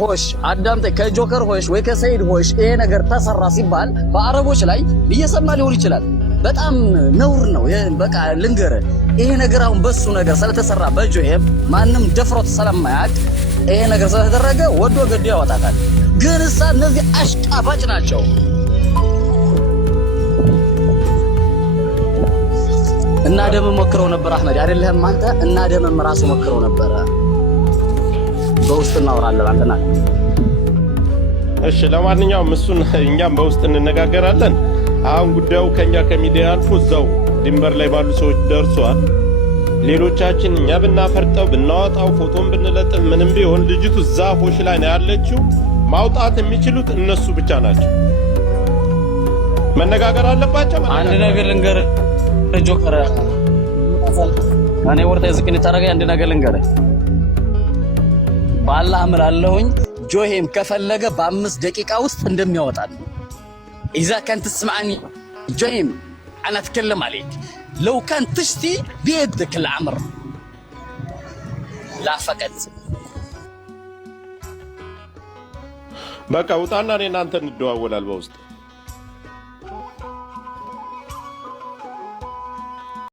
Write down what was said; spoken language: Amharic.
ሆሽ አዳምጠ ከጆከር ሆሽ ወይ ከሰይድ ሆሽ ይሄ ነገር ተሰራ ሲባል በአረቦች ላይ እየሰማ ሊሆን ይችላል። በጣም ነውር ነው። በቃ ልንገር ይሄ ነገር አሁን በሱ ነገር ስለተሰራ በጆሄም ማንም ደፍሮት ስለማያውቅ ይሄ ነገር ስለተደረገ ወዶ ገዶ ያወጣታል። ግን እሳ እነዚህ አሽቃባጭ ናቸው። እና ደም ሞክረው ነበር አህመድ አይደለም አንተ እና ደምም ራሱ ሞክረው ነበር። በውስጥ እናወራለን አንተና እሺ ለማንኛውም እሱን እኛም በውስጥ እንነጋገራለን። አሁን ጉዳዩ ከኛ ከሚዲያ አልፎ እዛው ድንበር ላይ ባሉ ሰዎች ደርሷል። ሌሎቻችን እኛ ብናፈርጠው ብናወጣው ፎቶን ብንለጥፍ ምንም ቢሆን ልጅቱ ዛፎች ላይ ነው ያለችው። ማውጣት የሚችሉት እነሱ ብቻ ናቸው። መነጋገር አለባቸው። አንድ ነገር ልንገር ጆከር እኔ ወርታ ዝቅን ታረጋ አንድ ነገር ልንገር በአላህ እምላለሁኝ ጆሄም ከፈለገ በ5 ደቂቃ ውስጥ እንደሚያወጣል إذا كنت تسمعني جيم أنا أتكلم عليك لو كان تشتي بيدك العمر لا فقط بقى وطعنا لنا أنت ندواول البوست